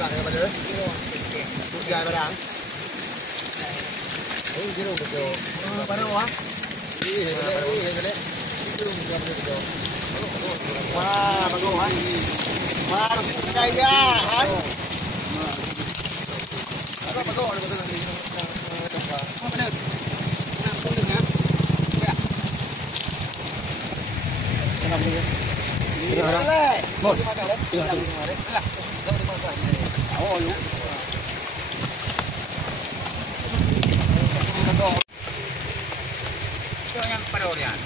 Bạn này bạn ơi. Tụi dài bà đáng. Ấy cái đồ được rồi. Bà đâu á? Đi cái đấy. Wah, bagus. Wah, kaya kan? Bagus, betul. Apa benar? Nak pun dengar. Ya. Kenapa ni? Một. Oh, lu. Itu yang pada orian.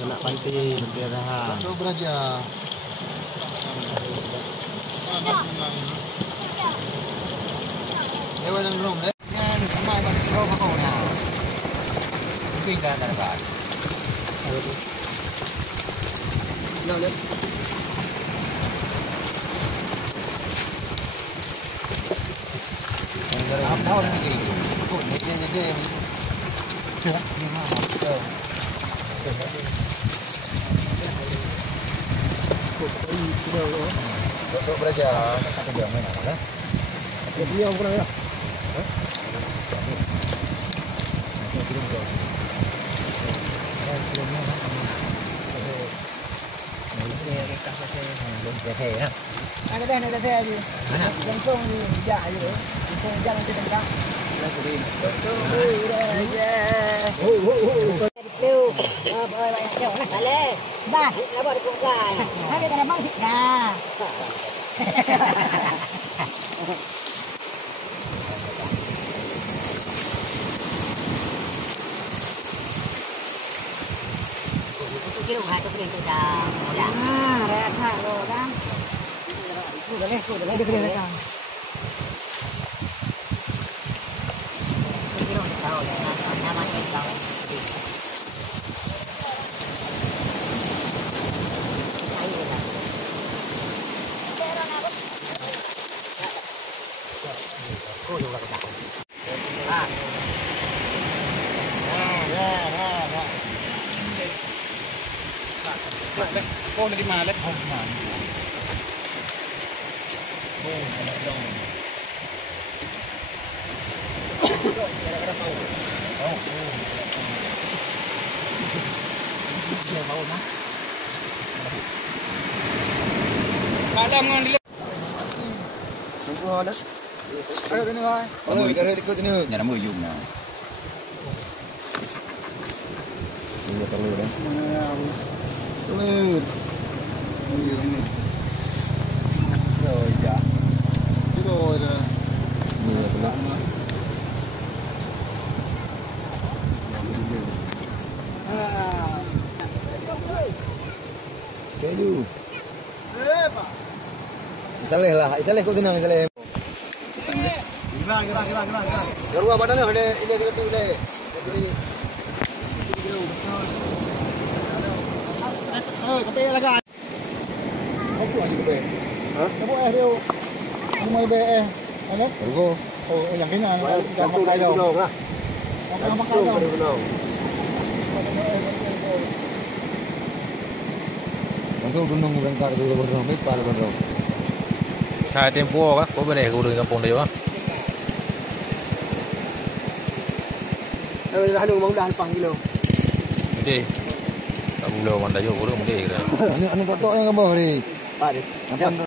Kena panti bendera. Satu beraja. Lewat yang belum deh. Kan sama bang kau kau nya. Mungkin dah kan. Jauh deh. Apa tahu lagi ni? Kau ni dia. Ni mah. Duduk beraja. Kata dia main apa? Dia pula ya. Ba, nó bỏ đi cùng lại. Hai đứa cái băng thịt gà. Cái đồng hai tôi liền từ đà. À, đây thả rồi đó. Cút lên, đi lên con. Cái đồng sao rồi, nó mang cái con. Kau dari mana? Malam ngon dulu. Tunggu ada. Ayo sini hai. Ayo ikut sini. Jangan mau zoom nah. Ini perlu dah. Telur. Ini. Rồi dạ. Cái rồi là mưa lắm. Keju. Isaleh lah, isaleh kau senang isaleh. Gimana. Jarum apa dah? Ini kita. Kata lagi. Apa lagi tu? Hah? Apa dia? Mau be apa? Tergo. Oh, yang kena jangan makan dah. Jangan makan dah. Untuk gunung berangkat dari gunung ni pada gunung. Hai tempo kah? Kau berdeh gunung kampung dia, wah. Dah lu mau dah 8 kilo. Jadi. Tak boleh orang dah jauh gunung dia. Anu foto yang gambar ni. Pak ni.